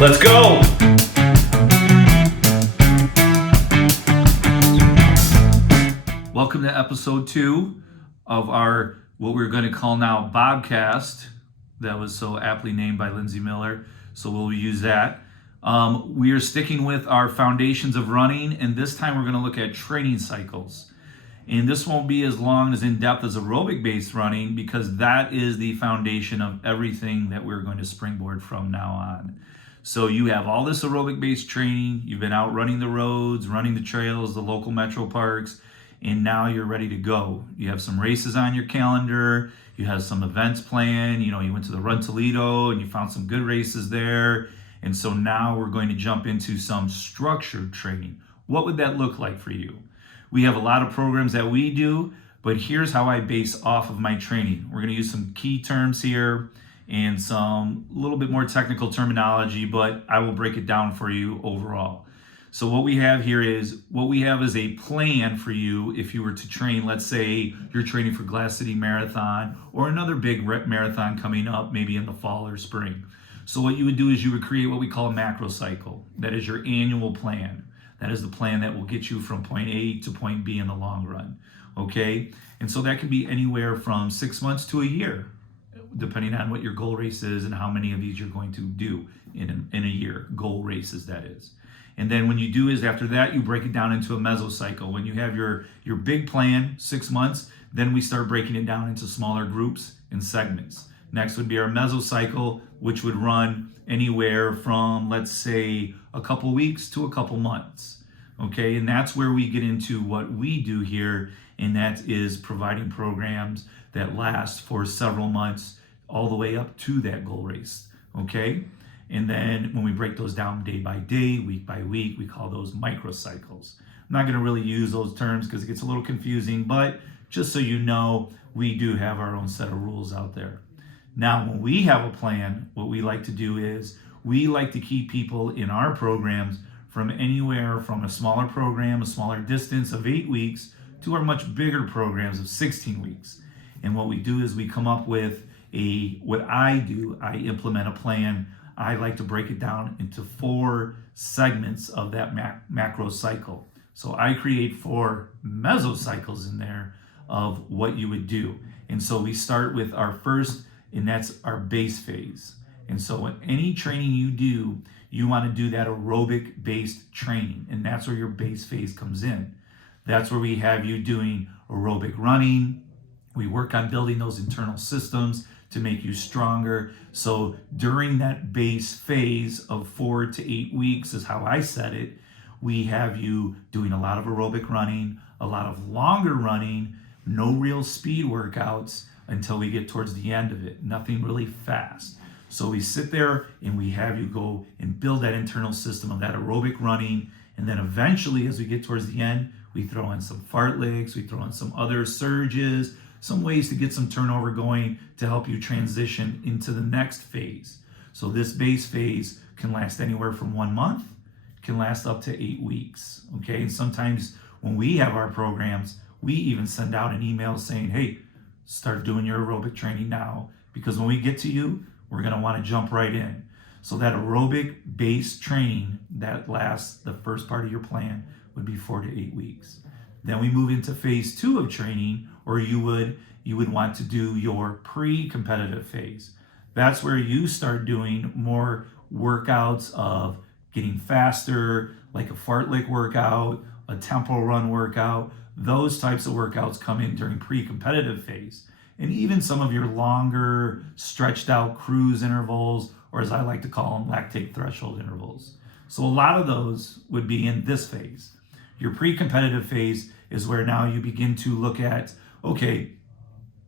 Let's go! Welcome to episode 2 of our, what we're going to call now, Bobcast. That was so aptly named by Lindsay Miller, so we'll use that. We are sticking with our foundations of running, and this time we're going to look at training cycles. And this won't be as long as in-depth as aerobic-based running, because that is the foundation of everything that we're going to springboard from now on. So you have all this aerobic-based training, you've been out running the roads, running the trails, the local metro parks, and now you're ready to go. You have some races on your calendar, you have some events planned, you went to the Run Toledo and you found some good races there. And so now we're going to jump into some structured training. What would that look like for you? We have a lot of programs that we do, but here's how I base off of my training. We're going to use some key terms here and some little bit more technical terminology, but I will break it down for you overall. So what we have here is a plan for you if you were to train. Let's say you're training for Glass City Marathon or another big marathon coming up, maybe in the fall or spring. So what you would do is you would create what we call a macro cycle. That is your annual plan. That is the plan that will get you from point A to point B in the long run. Okay? And so that can be anywhere from 6 months to a year, depending on what your goal race is and how many of these you're going to do in a year. Goal races, that is. And then when you do is after that, you break it down into a mesocycle. When you have your big plan, 6 months, then we start breaking it down into smaller groups and segments. Next would be our mesocycle, which would run anywhere from, let's say, a couple weeks to a couple months. Okay, and that's where we get into what we do here, and that is providing programs that last for several months all the way up to that goal race. Okay? And then when we break those down day by day, week by week, we call those microcycles. I'm not going to really use those terms because it gets a little confusing, but just so you know, we do have our own set of rules out there. Now, when we have a plan, what we like to do is we like to keep people in our programs from anywhere from a smaller program, a smaller distance of 8 weeks, to our much bigger programs of 16 weeks. And what we do is we come up with I implement a plan. I like to break it down into 4 segments of that macro cycle. So I create 4 mesocycles in there of what you would do. And so we start with our first, and that's our base phase. And so in any training you do, you want to do that aerobic based training. And that's where your base phase comes in. That's where we have you doing aerobic running. We work on building those internal systems to make you stronger. So during that base phase of 4 to 8 weeks is how I set it. We have you doing a lot of aerobic running, a lot of longer running, no real speed workouts until we get towards the end of it. Nothing really fast. So we sit there and we have you go and build that internal system of that aerobic running. And then eventually, as we get towards the end, we throw in some fartleks, we throw in some other surges, some ways to get some turnover going to help you transition into the next phase. So this base phase can last anywhere from 1 month, can last up to 8 weeks. Okay, and sometimes when we have our programs, we even send out an email saying, hey, start doing your aerobic training now, because when we get to you, we're going to want to jump right in. So that aerobic based training that lasts, the first part of your plan would be 4 to 8 weeks. Then we move into phase 2 of training, or you would want to do your pre-competitive phase. That's where you start doing more workouts of getting faster, like a fartlek workout, a tempo run workout. Those types of workouts come in during pre-competitive phase. And even some of your longer, stretched out cruise intervals, or as I like to call them, lactate threshold intervals. So a lot of those would be in this phase. Your pre-competitive phase is where now you begin to look at, okay,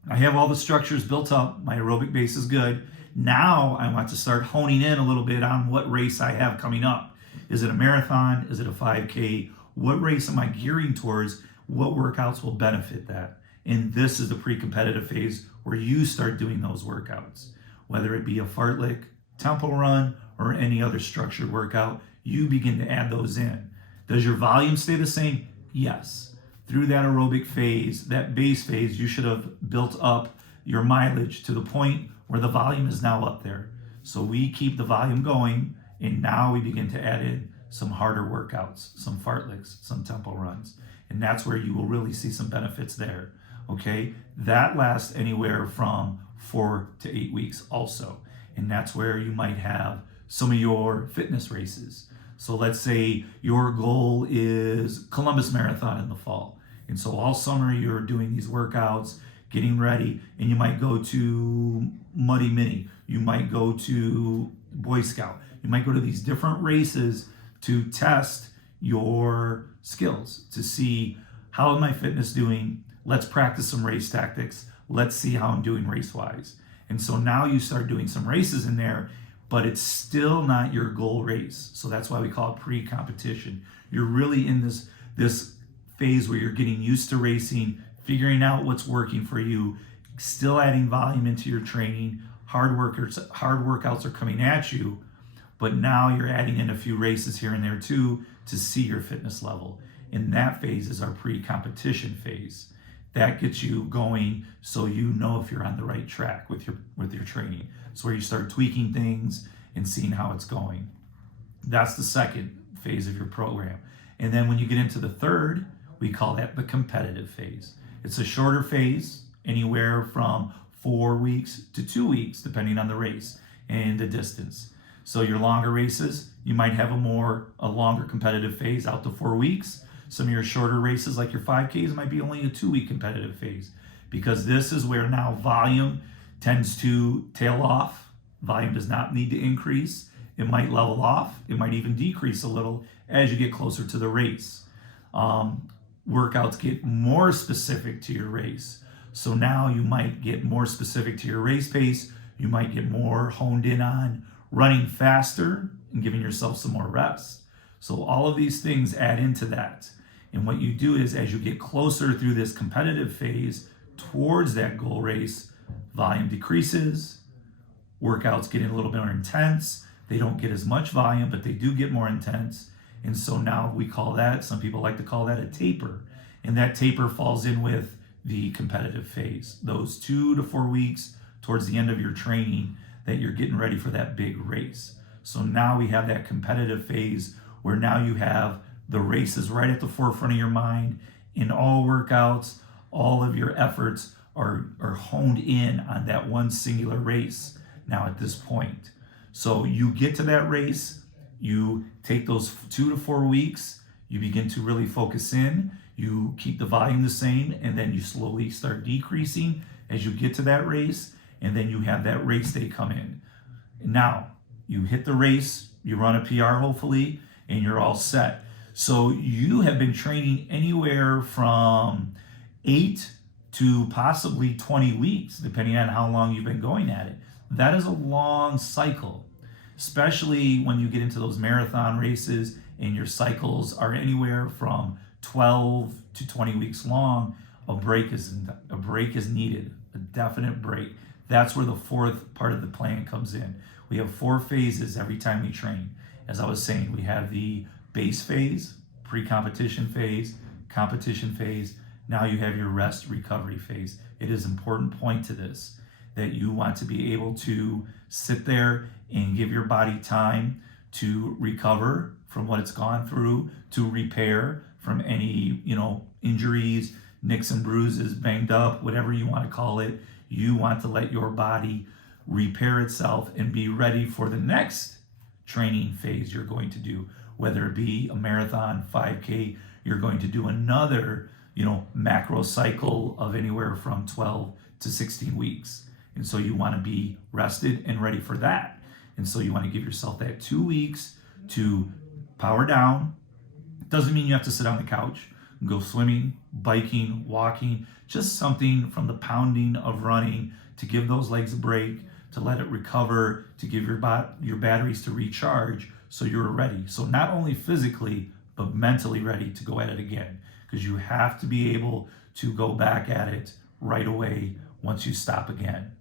I have all the structures built up, my aerobic base is good. Now I want to start honing in a little bit on what race I have coming up. Is it a marathon? Is it a 5K? What race am I gearing towards? What workouts will benefit that? And this is the pre-competitive phase where you start doing those workouts. Whether it be a fartlek, tempo run, or any other structured workout, you begin to add those in. Does your volume stay the same? Yes. Through that aerobic phase, that base phase, you should have built up your mileage to the point where the volume is now up there. So we keep the volume going And now we begin to add in some harder workouts, some fartleks, some tempo runs. And that's where you will really see some benefits there. Okay, that lasts anywhere from 4 to 8 weeks also. And that's where you might have some of your fitness races. So let's say your goal is Columbus Marathon in the fall. And so all summer you're doing these workouts, getting ready, and you might go to Muddy Mini, you might go to Boy Scout, you might go to these different races to test your skills, to see how am my fitness doing. Let's practice some race tactics. Let's see how I'm doing race-wise. And so now you start doing some races in there, but it's still not your goal race. So that's why we call it pre-competition. You're really in this phase where you're getting used to racing, figuring out what's working for you, still adding volume into your training. Hard workouts are coming at you, but now you're adding in a few races here and there too to see your fitness level. And that phase is our pre-competition phase. That gets you going so you know if you're on the right track with your training. It's where you start tweaking things and seeing how it's going. That's the second phase of your program. And then when you get into the third, we call that the competitive phase. It's a shorter phase, anywhere from 4 weeks to 2 weeks, depending on the race and the distance. So your longer races, you might have a longer competitive phase out to 4 weeks. Some of your shorter races, like your 5Ks, might be only a 2-week competitive phase, because this is where now volume tends to tail off. Volume does not need to increase. It might level off. It might even decrease a little as you get closer to the race. Workouts get more specific to your race. So now you might get more specific to your race pace. You might get more honed in on running faster and giving yourself some more reps. So all of these things add into that. And what you do is, as you get closer through this competitive phase towards that goal race, volume decreases, workouts get a little bit more intense. They don't get as much volume, but they do get more intense. And so now we call that, some people like to call that a taper. And that taper falls in with the competitive phase, those 2 to 4 weeks towards the end of your training that you're getting ready for that big race. So now we have that competitive phase where now you have the races right at the forefront of your mind. In all workouts, all of your efforts are honed in on that one singular race now at this point. So you get to that race, you take those 2 to 4 weeks, you begin to really focus in, you keep the volume the same, and then you slowly start decreasing as you get to that race, and then you have that race day come in. Now, you hit the race, you run a PR hopefully, and you're all set. So you have been training anywhere from 8 to possibly 20 weeks, depending on how long you've been going at it. That is a long cycle, especially when you get into those marathon races and your cycles are anywhere from 12 to 20 weeks long. A break is needed, a definite break. That's where the fourth part of the plan comes in. We have 4 phases every time we train. As I was saying, we have the base phase, pre-competition phase, competition phase. Now you have your rest recovery phase. It is an important point to this, that you want to be able to sit there and give your body time to recover from what it's gone through, to repair from any, injuries, nicks and bruises, banged up, whatever you want to call it. You want to let your body repair itself and be ready for the next training phase you're going to do, whether it be a marathon, 5K. You're going to do another, macro cycle of anywhere from 12 to 16 weeks. And so you want to be rested and ready for that. And so you want to give yourself that 2 weeks to power down. Doesn't mean you have to sit on the couch and go swimming, biking, walking, just something from the pounding of running to give those legs a break, to let it recover, to give your batteries to recharge so you're ready. So not only physically, but mentally ready to go at it again, because you have to be able to go back at it right away once you stop again.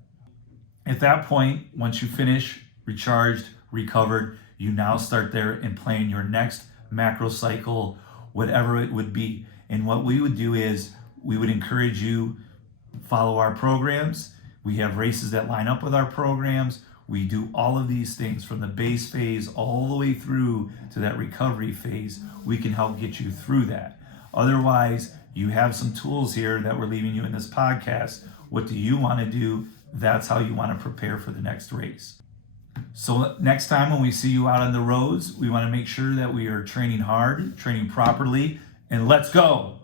At that point, once you finish, recharged, recovered, you now start there and plan your next macro cycle, whatever it would be. And what we would do is we would encourage you follow our programs. We have races that line up with our programs. We do all of these things from the base phase all the way through to that recovery phase. We can help get you through that. Otherwise, you have some tools here that we're leaving you in this podcast. What do you want to do? That's how you want to prepare for the next race. So next time when we see you out on the roads, we want to make sure that we are training hard, training properly, and let's go.